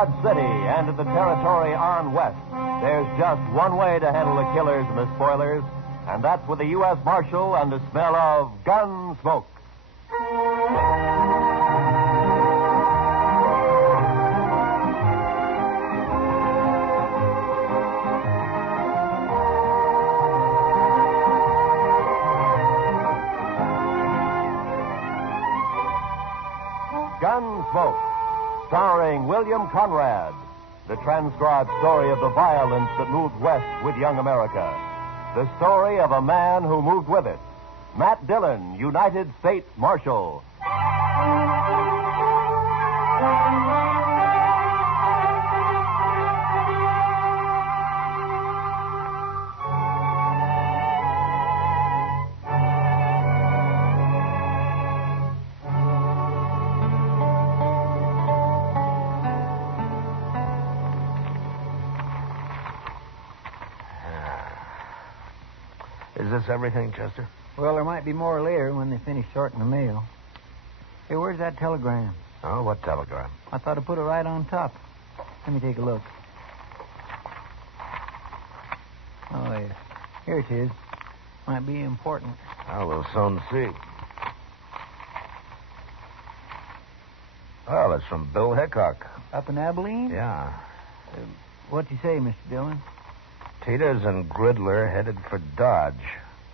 Dodge City and to the territory on west, there's just one way to handle the killers and the spoilers, and that's with a U.S. Marshal and the smell of Gunsmoke. Gunsmoke, starring William Conrad, the transcribed story of the violence that moved west with young America. The story of a man who moved with it. Matt Dillon, United States Marshal. Is this everything, Chester? Well, there might be more later when they finish sorting the mail. Hey, where's that telegram? Oh, what telegram? I thought I put it right on top. Let me take a look. Oh, yes. Here it is. Might be important. Well, we'll soon see. Well, it's from Bill Hickok. Up in Abilene? Yeah. What'd you say, Mr. Dillon? Teeters and Gridler headed for Dodge.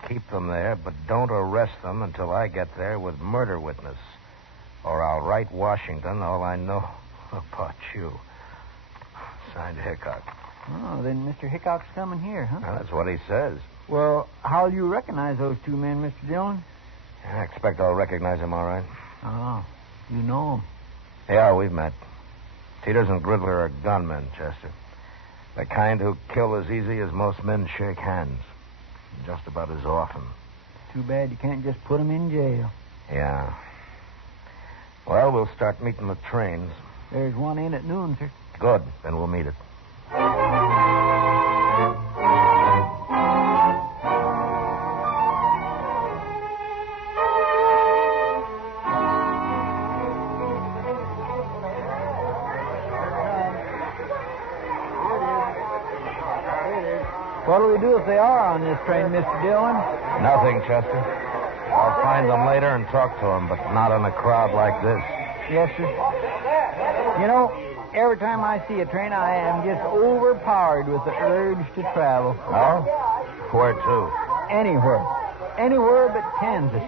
Keep them there, but don't arrest them until I get there with murder witness. Or I'll write Washington all I know about you. Signed Hickok. Oh, then Mr. Hickok's coming here, huh? Well, that's what he says. Well, how'll you recognize those two men, Mr. Dillon? I expect I'll recognize him all right. Oh, you know them. Yeah, we've met. Teeters and Gridler are gunmen, Chester. The kind who kill as easy as most men shake hands. Just about as often. Too bad you can't just put them in jail. Yeah. Well, we'll start meeting the trains. There's one in at noon, sir. Good. Then we'll meet it. What'll we do if they are on this train, Mr. Dillon? Nothing, Chester. I'll find them later and talk to them, but not in a crowd like this. Yes, sir. You know, every time I see a train, I am just overpowered with the urge to travel. Oh? Where to? Anywhere. Anywhere but Kansas.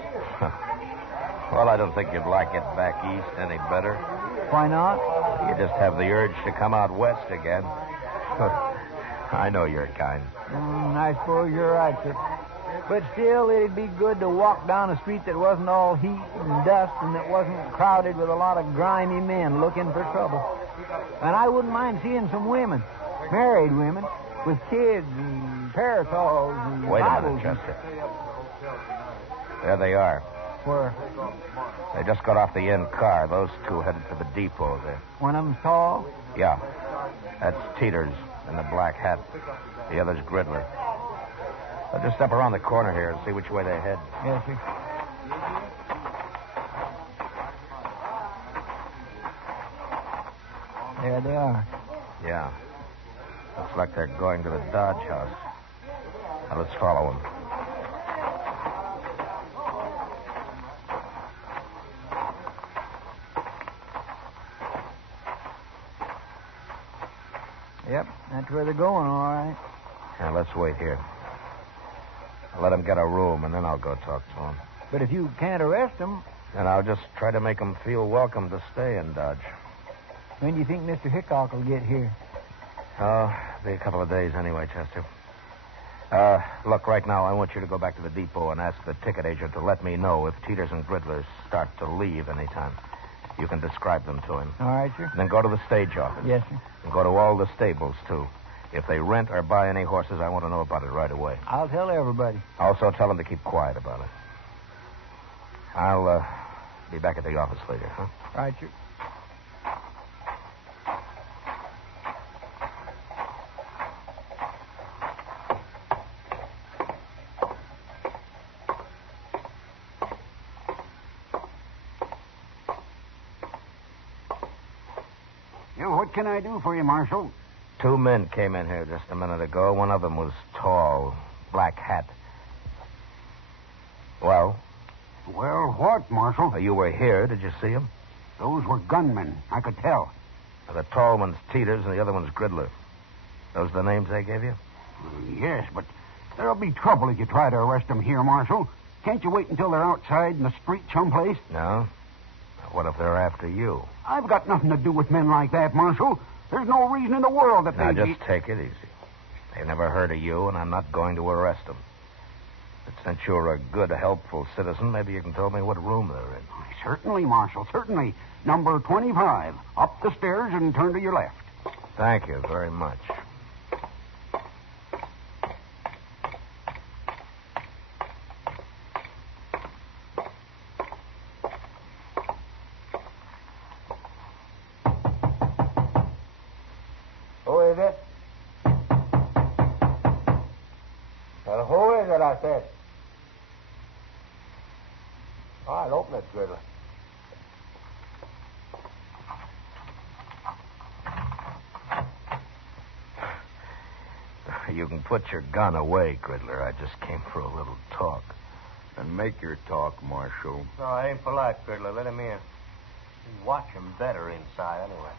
Well, I don't think you'd like it back east any better. Why not? You just have the urge to come out west again. I know your kind. I suppose you're right, sir. But still, it'd be good to walk down a street that wasn't all heat and dust and that wasn't crowded with a lot of grimy men looking for trouble. And I wouldn't mind seeing some women, married women, with kids and parasols and Wait a Bibles minute, Chester. There they are. Where? They just got off the end car. Those two headed for the depot there. One of them's tall? Yeah. That's Teeters in the black hat. The other's Gridler. I'll just step around the corner here and see which way they head. Yes, sir. There they are. Yeah. Looks like they're going to the Dodge house. Now, let's follow them. Yep, that's where they're going, all right. Now, let's wait here. I'll let them get a room, and then I'll go talk to them. But if you can't arrest them... And I'll just try to make them feel welcome to stay in Dodge. When do you think Mr. Hickok will get here? Oh, be a couple of days anyway, Chester. Look, right now, I want you to go back to the depot and ask the ticket agent to let me know if Teeters and Gridler start to leave anytime. You can describe them to him. All right, sir. And then go to the stage office. Yes, sir. And go to all the stables, too. If they rent or buy any horses, I want to know about it right away. I'll tell everybody. Also, tell them to keep quiet about it. I'll be back at the office later, huh? Right, sir. You Well, what can I do for you, Marshal? 2 men came in here just a minute ago. One of them was tall, black hat. Well? Well, what, Marshal? You were here. Did you see him? Those were gunmen. I could tell. The tall one's Teeters and the other one's Gridler. Those the names they gave you? Yes, but there'll be trouble if you try to arrest them here, Marshal. Can't you wait until they're outside in the street someplace? No. What if they're after you? I've got nothing to do with men like that, Marshal. There's no reason in the world that Now, they'd just take it easy. They've never heard of you, and I'm not going to arrest them. But since you're a good, helpful citizen, maybe you can tell me what room they're in. Certainly, Marshal, certainly. Number 25. Up the stairs and turn to your left. Thank you very much. Who is it? Well, who is it, I said? All right, open it, Gridler. You can put your gun away, Gridler. I just came for a little talk. And make your talk, Marshal. No, I ain't polite, Gridler. Let him in. You watch him better inside, anyway.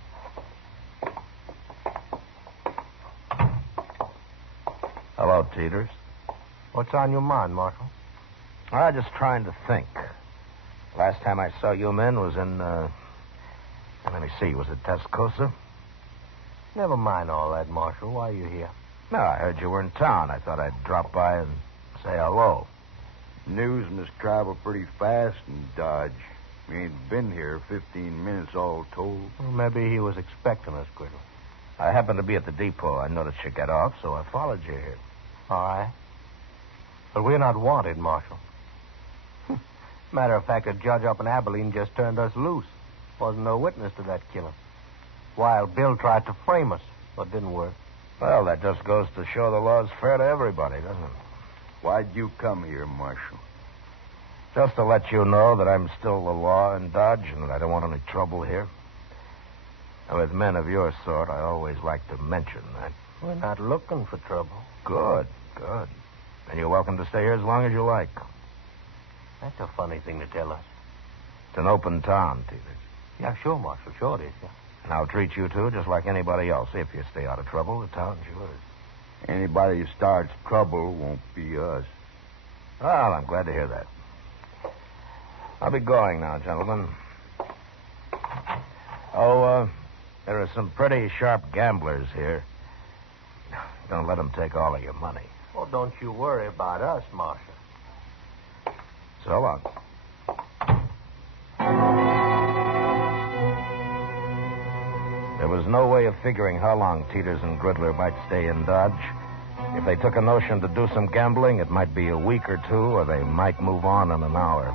Hello, Teeters. What's on your mind, Marshal? I'm just trying to think. Last time I saw you men was in, let me see, was it Tascosa? Never mind all that, Marshal. Why are you here? No, I heard you were in town. I thought I'd drop by and say hello. News must travel pretty fast in Dodge. We ain't been here 15 minutes all told. Well, maybe he was expecting us, Gridler. I happened to be at the depot. I noticed you get off, so I followed you here. All right. But we're not wanted, Marshal. Matter of fact, a judge up in Abilene just turned us loose. Wasn't no witness to that killing. Wild Bill tried to frame us, but didn't work. Well, that just goes to show the law's fair to everybody, doesn't it? Why'd you come here, Marshal? Just to let you know that I'm still the law in Dodge and that I don't want any trouble here. And with men of your sort, I always like to mention that. We're not looking for trouble. Good. And you're welcome to stay here as long as you like. That's a funny thing to tell us. It's an open town, Teeters. Yeah, sure, Marshal. Sure it is, yeah. And I'll treat you two just like anybody else. If you stay out of trouble, the town's yours. Anybody who starts trouble won't be us. Well, I'm glad to hear that. I'll be going now, gentlemen. There are some pretty sharp gamblers here. Don't let them take all of your money. Oh, don't you worry about us, Marshal. So long. There was no way of figuring how long Teeters and Gridler might stay in Dodge. If they took a notion to do some gambling, it might be a week or two, or they might move on in an hour.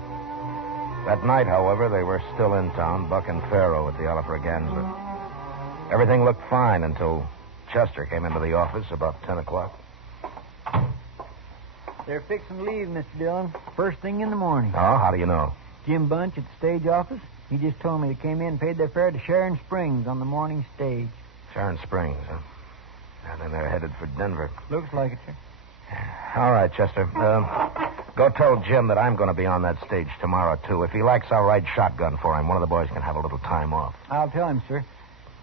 That night, however, they were still in town, bucking faro at the Alafraganza. Everything looked fine until Chester came into the office about 10 o'clock. They're fixing to leave, Mr. Dillon. First thing in the morning. Oh, how do you know? Jim Bunch at the stage office. He just told me they came in and paid their fare to Sharon Springs on the morning stage. Sharon Springs, huh? And then they're headed for Denver. Looks like it, sir. All right, Chester. Go tell Jim that I'm going to be on that stage tomorrow, too. If he likes, I'll ride shotgun for him. One of the boys can have a little time off. I'll tell him, sir.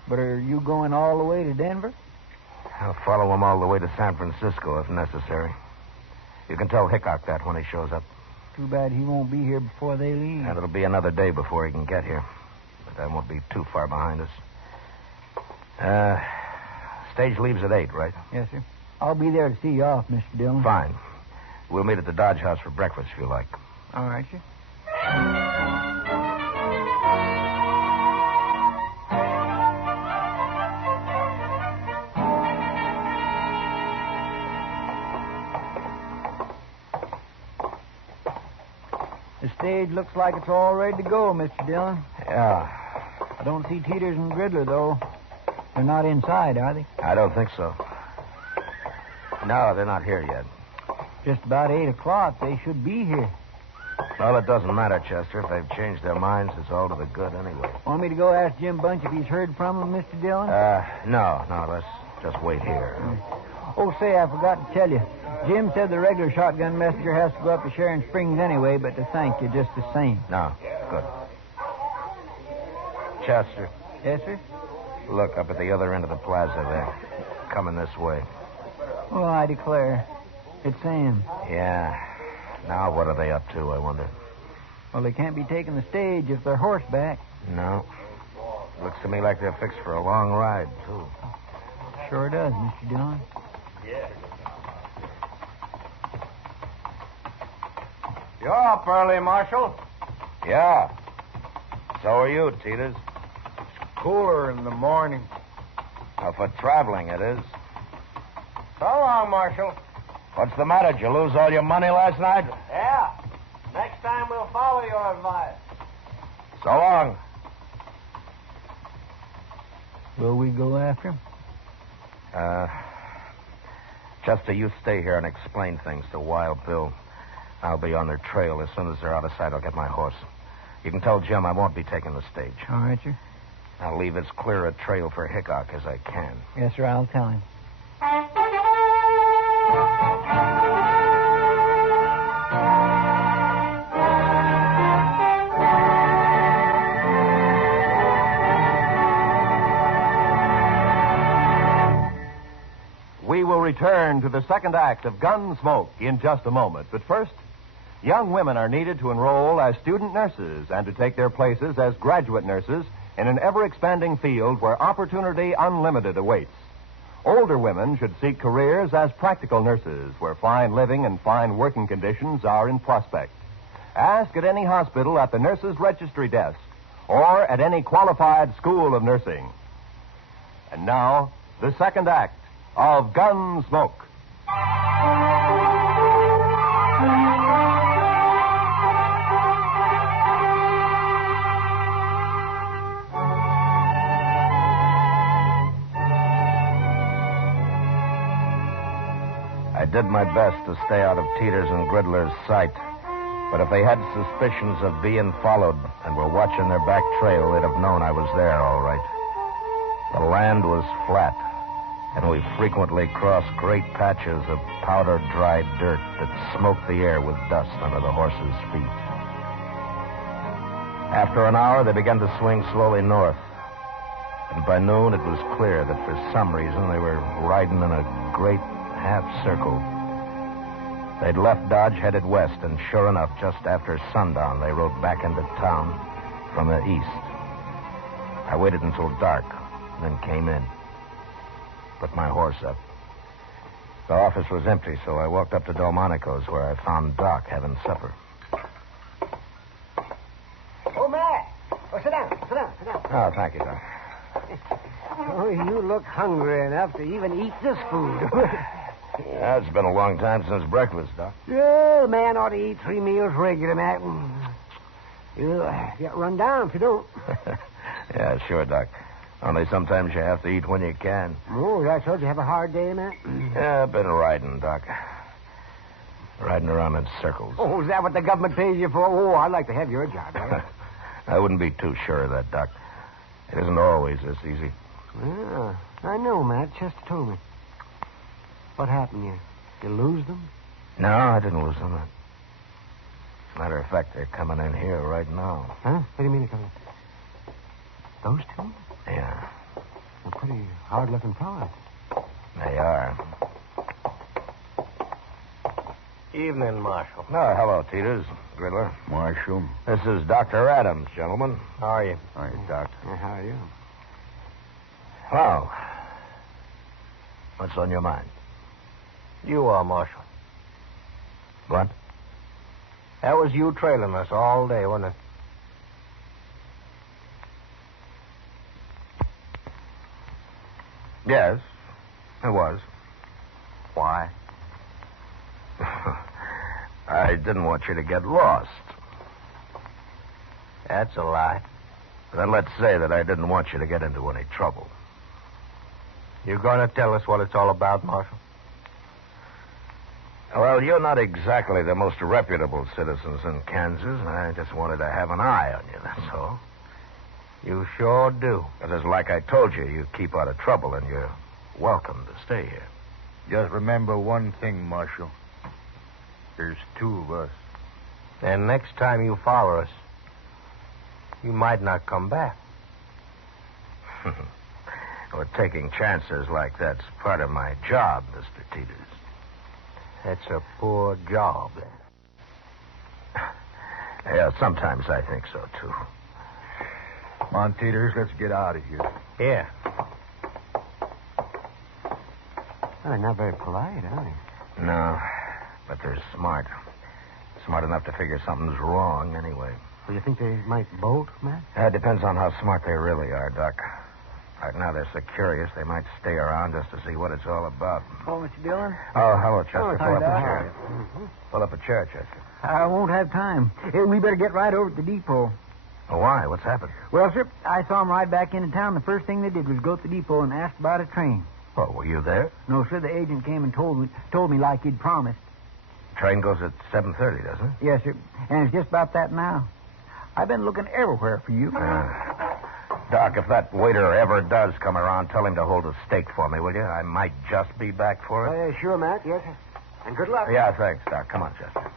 But are you going all the way to Denver? I'll follow him all the way to San Francisco if necessary. You can tell Hickok that when he shows up. Too bad he won't be here before they leave. And it'll be another day before he can get here. But that won't be too far behind us. Stage leaves at 8, right? Yes, sir. I'll be there to see you off, Mr. Dillon. Fine. We'll meet at the Dodge House for breakfast if you like. All right, sir. The stage looks like it's all ready to go, Mr. Dillon. Yeah. I don't see Teeters and Gridler, though. They're not inside, are they? I don't think so. No, they're not here yet. Just about 8 o'clock. They should be here. Well, it doesn't matter, Chester. If they've changed their minds, it's all to the good anyway. Want me to go ask Jim Bunch if he's heard from him, Mr. Dillon? No. Let's just wait here. Oh, say, I forgot to tell you. Jim said the regular shotgun messenger has to go up to Sharon Springs anyway, but to thank you just the same. No, good. Chester. Yes, sir? Look up at the other end of the plaza there. Coming this way. Oh, I declare. It's Sam. Yeah. Now what are they up to, I wonder? Well, they can't be taking the stage if they're horseback. No. Looks to me like they're fixed for a long ride, too. Sure does, Mr. Dillon. You're up early, Marshal. Yeah. So are you, Teeters. Cooler in the morning. Well, for traveling, it is. So long, Marshal. What's the matter? Did you lose all your money last night? Yeah. Next time we'll follow your advice. So long. Will we go after him? Chester, you stay here and explain things to Wild Bill. I'll be on their trail. As soon as they're out of sight, I'll get my horse. You can tell Jim I won't be taking the stage. All right, sir. I'll leave as clear a trail for Hickok as I can. Yes, sir, I'll tell him. We will return to the second act of Gunsmoke in just a moment. But first, young women are needed to enroll as student nurses and to take their places as graduate nurses in an ever-expanding field where opportunity unlimited awaits. Older women should seek careers as practical nurses where fine living and fine working conditions are in prospect. Ask at any hospital at the nurses' registry desk or at any qualified school of nursing. And now, the second act of Gunsmoke. I did my best to stay out of Teeters and Gridler's sight. But if they had suspicions of being followed and were watching their back trail, they'd have known I was there, all right. The land was flat, and we frequently crossed great patches of powder-dried dirt that smoked the air with dust under the horses' feet. After an hour, they began to swing slowly north. And by noon, it was clear that for some reason they were riding in a great half-circle. They'd left Dodge, headed west, and sure enough, just after sundown, they rode back into town from the east. I waited until dark, then came in. Put my horse up. The office was empty, so I walked up to Delmonico's, where I found Doc having supper. Oh, Matt. Oh, sit down. Oh, thank you, Doc. Oh, you look hungry enough to even eat this food. Yeah, it's been a long time since breakfast, Doc. Yeah, a man ought to eat 3 meals regular, Matt. You'll get run down if you don't. Yeah, sure, Doc. Only sometimes you have to eat when you can. Oh, that's what you have a hard day, Matt? Yeah, I've been riding, Doc. Riding around in circles. Oh, is that what the government pays you for? Oh, I'd like to have your job. Right? I wouldn't be too sure of that, Doc. It isn't always this easy. Yeah, I know, Matt. Chester told me. What happened? You lose them? No, I didn't lose them. Matter of fact, they're coming in here right now. Huh? What do you mean they're coming? Those two? Yeah. They're pretty hard-looking fellows. They are. Evening, Marshal. Oh, hello, Teeters. Gridler. Marshal. This is Dr. Adams, gentlemen. How are you? All right, Doc. How are you? Well, what's on your mind? You are, Marshal. What? That was you trailing us all day, wasn't it? Yes, it was. Why? I didn't want you to get lost. That's a lie. Then let's say that I didn't want you to get into any trouble. You going to tell us what it's all about, Marshal? Well, you're not exactly the most reputable citizens in Kansas. I just wanted to have an eye on you, that's all. You sure do. It is like I told you, you keep out of trouble, and you're welcome to stay here. Just remember one thing, Marshal. There's two of us. And next time you follow us, you might not come back. Well, taking chances like that's part of my job, Mr. Teeters. That's a poor job, then. Yeah, sometimes I think so, too. Come on, Teeters, let's get out of here. Here. Well, they're not very polite, are they? No, but they're smart. Smart enough to figure something's wrong, anyway. Well, you think they might bolt, Matt? It depends on how smart they really are, Doc. Right now, they're so curious, they might stay around just to see what it's all about. Oh, Mr. Dillon? Oh, hello, Chester. Oh, Pull up hi, a chair. Doc. Pull up a chair, Chester. I won't have time. We better get right over to the depot. Oh, why? What's happened? Well, sir, I saw them ride back into town. The first thing they did was go to the depot and ask about a train. Oh, were you there? No, sir, the agent came and told me like he'd promised. Train goes at 7:30, doesn't it? Yes, sir. And it's just about that now. I've been looking everywhere for you. Doc, if that waiter ever does come around, tell him to hold a steak for me, will you? I might just be back for it. Sure, Matt. Yes, sir. And good luck. Yeah, thanks, Doc. Come on, Chester.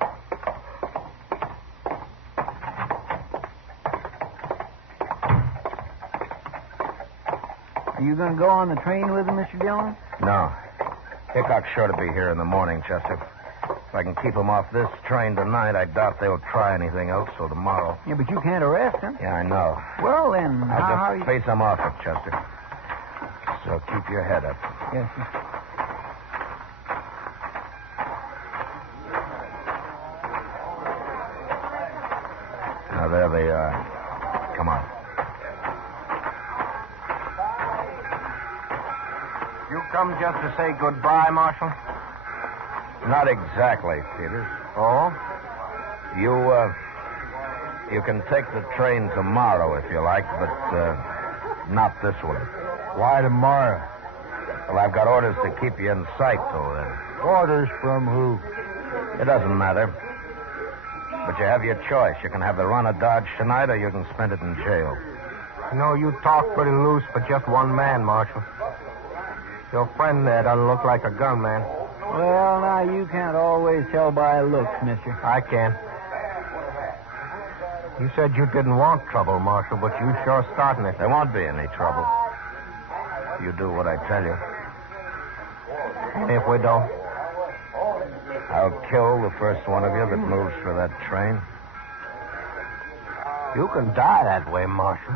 Are you going to go on the train with him, Mr. Dillon? No. Hickok's sure to be here in the morning, Chester. If I can keep him off this train tonight, I doubt they'll try anything else till tomorrow. Yeah, but you can't arrest him. Yeah, I know. Well, then, how I'll just face him off it, Chester. So keep your head up. Yes, sir. Now, there they are. Come on. You come just to say goodbye, Marshal? Not exactly, Peters. Oh? You can take the train tomorrow if you like, but not this one. Why tomorrow? Well, I've got orders to keep you in sight till then. Orders from who? It doesn't matter. But you have your choice. You can have the run of Dodge tonight, or you can spend it in jail. You know, you talk pretty loose for just one man, Marshal. Your friend there doesn't look like a gunman. Well, now, you can't always tell by looks, mister. I can. You said you didn't want trouble, Marshal, but you sure starting it. There won't be any trouble. You do what I tell you. And if we don't? I'll kill the first one of you that moves for that train. You can die that way, Marshal.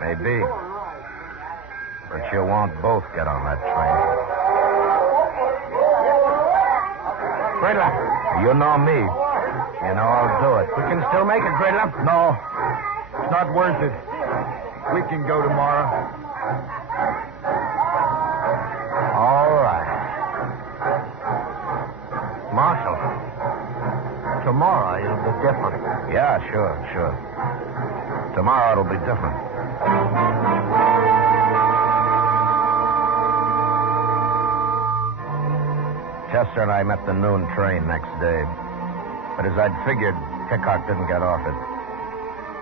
Maybe. But you won't both get on that train. Gridler. You know me. You know I'll do it. We can still make it, Gridler. No. It's not worth it. We can go tomorrow. All right. Marshal, tomorrow it'll be different. Yeah, sure. Tomorrow it'll be different. Chester and I met the noon train next day. But as I'd figured, Hickok didn't get off it.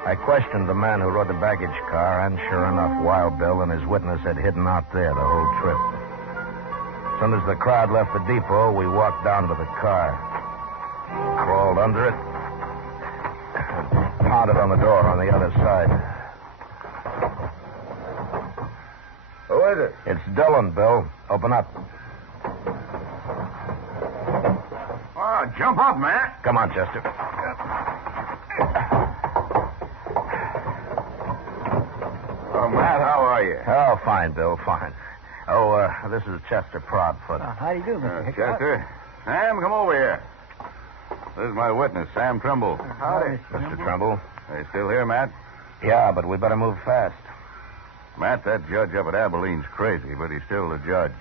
I questioned the man who rode the baggage car, and sure enough, Wild Bill and his witness had hidden out there the whole trip. As soon as the crowd left the depot, we walked down to the car. Crawled under it, and pounded on the door on the other side. Who is it? It's Dillon, Bill. Open up. Oh, jump up, man. Come on, Chester. Oh, Matt, how are you? Oh, fine, Bill, fine. Oh, this is Chester Proudfoot. How do you do, Mr. Hickok? Chester. Sam, come over here. This is my witness, Sam Trimble. Howdy, Mr. Trumbull. Are you still here, Matt? Yeah, but we better move fast. Matt, that judge up at Abilene's crazy, but he's still the judge.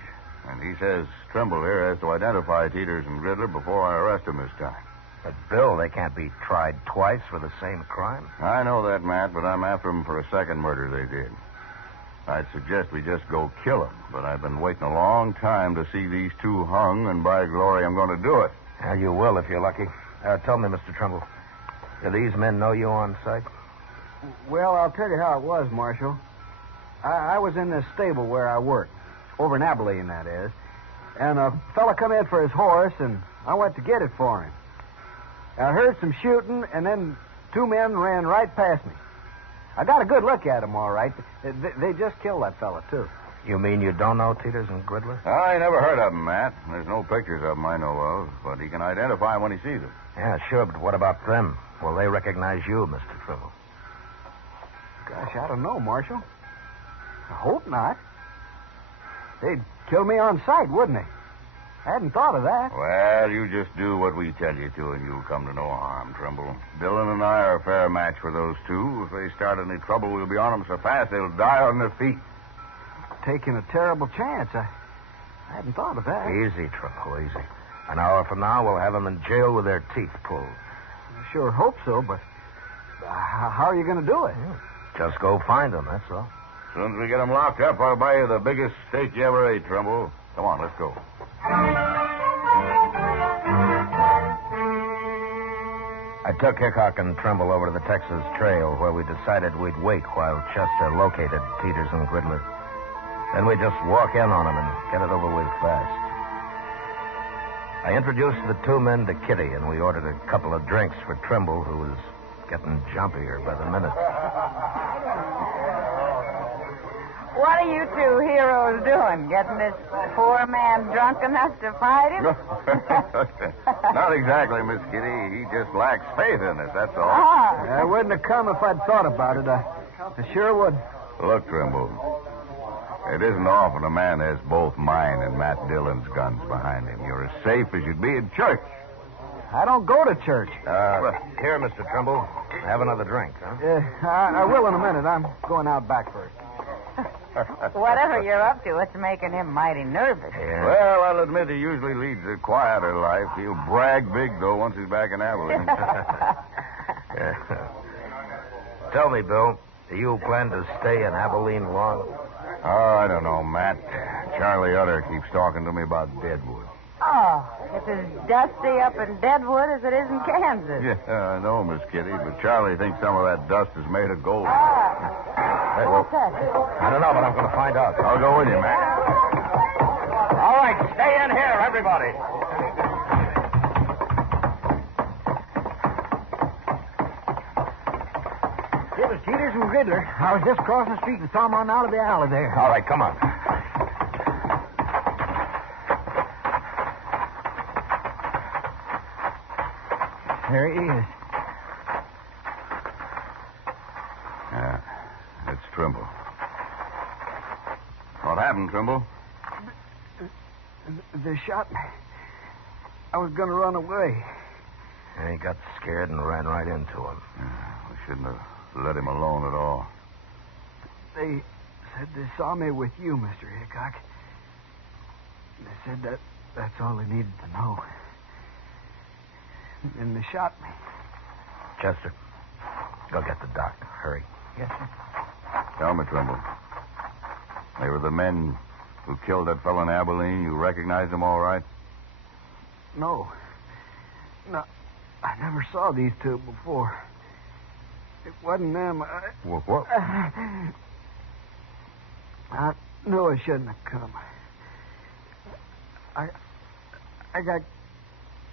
And he says Trimble here has to identify Teeters and Gridler before I arrest him this time. But, Bill, they can't be tried twice for the same crime. I know that, Matt, but I'm after them for a second murder they did. I'd suggest we just go kill him, but I've been waiting a long time to see these two hung, and by glory, I'm going to do it. Yeah, you will if you're lucky. Tell me, Mr. Trimble, do these men know you on sight? Well, I'll tell you how it was, Marshal. I was in this stable where I worked, over in Abilene, that is, and a fella come in for his horse, and I went to get it for him. I heard some shooting, and then two men ran right past me. I got a good look at them, all right. They just killed that fella, too. You mean you don't know Teeters and Gridler? I never heard of them, Matt. There's no pictures of them I know of, but he can identify them when he sees them. Yeah, sure, but what about them? Will they recognize you, Mr. Trimble? Gosh, I don't know, Marshal. I hope not. They'd kill me on sight, wouldn't they? I hadn't thought of that. Well, you just do what we tell you to, and you'll come to no harm, Trimble. Dillon and I are a fair match for those two. If they start any trouble, we'll be on them so fast they'll die on their feet. Taking a terrible chance. I hadn't thought of that. Easy, Trimble, easy. An hour from now, we'll have them in jail with their teeth pulled. I sure hope so, but how are you going to do it? Just go find them, that's all. As soon as we get them locked up, I'll buy you the biggest steak you ever ate, Trimble. Come on, let's go. I took Hickok and Trimble over to the Texas Trail, where we decided we'd wait while Chester located Teeters and Gridler. Then we'd just walk in on them and get it over with fast. I introduced the two men to Kitty, and we ordered a couple of drinks for Trimble, who was getting jumpier by the minute. What are you two heroes doing? Getting this poor man drunk enough to fight him? Not exactly, Miss Kitty. He just lacks faith in us, that's all. I wouldn't have come if I'd thought about it. I sure would. Look, Trimble, it isn't often a man has both mine and Matt Dillon's guns behind him. You're as safe as you'd be in church. I don't go to church. Here, Mr. Trimble. Have another drink, huh? I will in a minute. I'm going out back first. Whatever you're up to, it's making him mighty nervous. Yeah. Well, I'll admit he usually leads a quieter life. He'll brag big, though, once he's back in Abilene. Tell me, Bill, do you plan to stay in Abilene long? Oh, I don't know, Matt. Charlie Utter keeps talking to me about Deadwood. Oh, it's as dusty up in Deadwood as it is in Kansas. Yeah, I know, Miss Kitty, but Charlie thinks some of that dust is made of gold. What's that? I don't know, but I'm going to find out. I'll go with you, Matt. All right, stay in here, everybody. It was Teeters and Gridler. I was just crossing the street and saw him run out of the alley there. All right, come on. There he is. Yeah, it's Trimble. What happened, Trimble? They shot me. I was going to run away. And he got scared and ran right into him. Yeah, we shouldn't have let him alone at all. They said they saw me with you, Mr. Hickok. They said that's all they needed to know. And they shot me. Chester, go get the doc. Hurry. Yes, sir. Tell me, Trimble. They were the men who killed that fellow in Abilene. You recognized them all right? No. No. I never saw these two before. It wasn't them. What? I knew I shouldn't have come. I got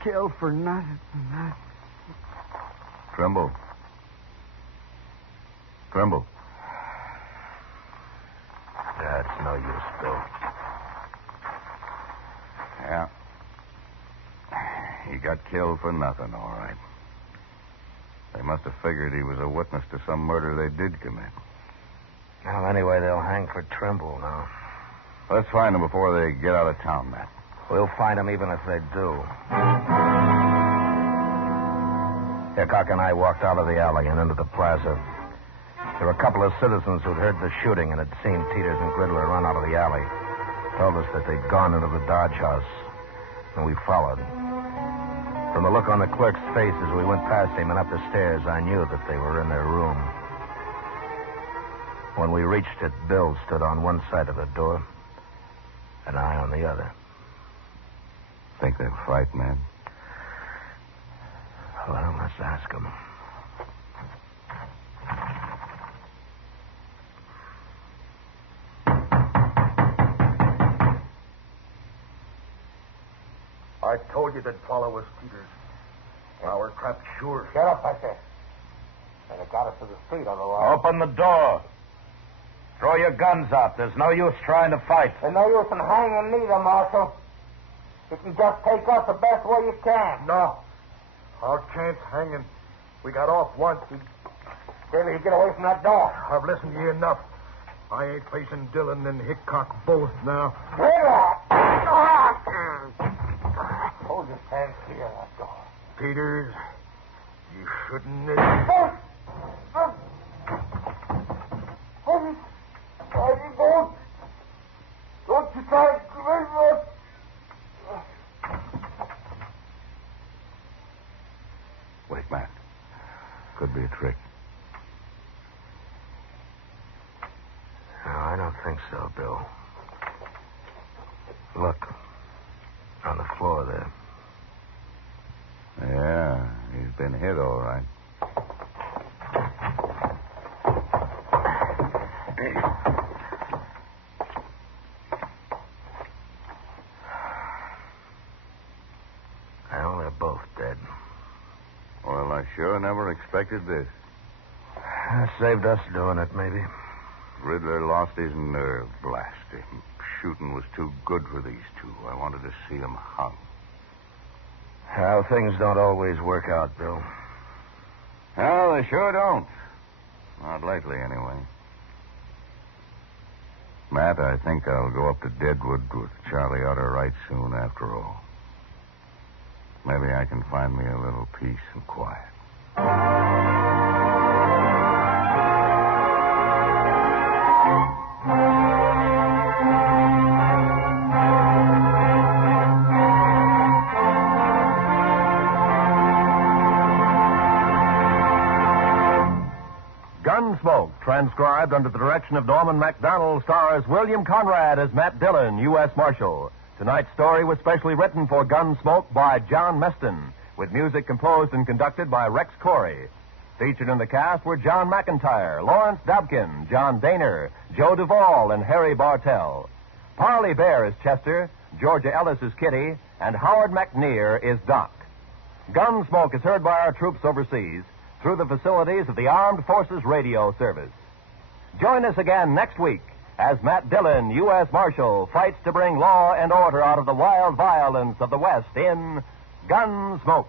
killed for nothing. Trimble. Trimble. That's no use, Bill. Yeah. He got killed for nothing, all right. They must have figured he was a witness to some murder they did commit. Well, anyway, they'll hang for Trimble now. Let's find them before they get out of town, Matt. We'll find them even if they do. Hickok and I walked out of the alley and into the plaza. There were a couple of citizens who'd heard the shooting and had seen Teeters and Gridler run out of the alley. Told us that they'd gone into the Dodge house, and we followed. From the look on the clerk's face as we went past him and up the stairs, I knew that they were in their room. When we reached it, Bill stood on one side of the door, and I on the other. Think they'll fight, man? Well, let's ask them. I told you they'd follow us, Peters. Now we're trapped sure. Shut up, I said. And it got us to the street on the line. Open the door. Throw your guns out. There's no use trying to fight. There's no use in hanging neither, Marshal. You can just take us the best way you can. No. Our chance hanging. We got off once. Till you get away from that door. I've listened to you enough. I ain't facing Dillon and Hickok both now. Hold your hands clear of that door. Peters, you shouldn't... Don't you try to come Wait, Matt. Could be a trick. No, I don't think so, Bill. Look. On the floor there. Yeah, he's been hit all right. Well, they're both dead. Well, I sure never expected this. Saved us doing it, maybe. Riddler lost his nerve, blast him. Shooting was too good for these two. I wanted to see them hung. How things don't always work out, Bill. Well, they sure don't. Not lately, anyway. Matt, I think I'll go up to Deadwood with Charlie out of Wright soon after all. Maybe I can find me a little peace and quiet. Gunsmoke, transcribed under the direction of Norman Macdonnell, stars William Conrad as Matt Dillon, U.S. Marshal. Tonight's story was specially written for Gunsmoke by John Meston, with music composed and conducted by Rex Corey. Featured in the cast were John McIntyre, Lawrence Dobkin, John Dehner, Joe Duvall, and Harry Bartell. Parley Baer is Chester, Georgia Ellis is Kitty, and Howard McNear is Doc. Gunsmoke is heard by our troops overseas through the facilities of the Armed Forces Radio Service. Join us again next week as Matt Dillon, U.S. Marshal, fights to bring law and order out of the wild violence of the West in Gunsmoke.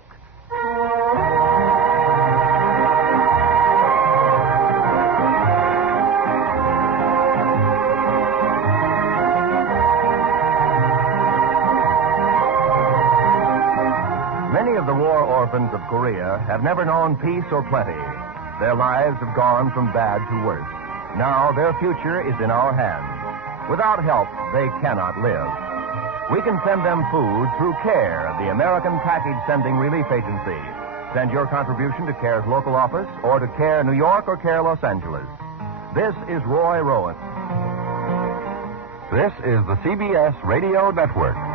Many of the war orphans of Korea have never known peace or plenty. Their lives have gone from bad to worse. Now their future is in our hands. Without help, they cannot live. We can send them food through CARE, the American Package Sending Relief Agency. Send your contribution to CARE's local office or to CARE New York or CARE Los Angeles. This is Roy Rowan. This is the CBS Radio Network.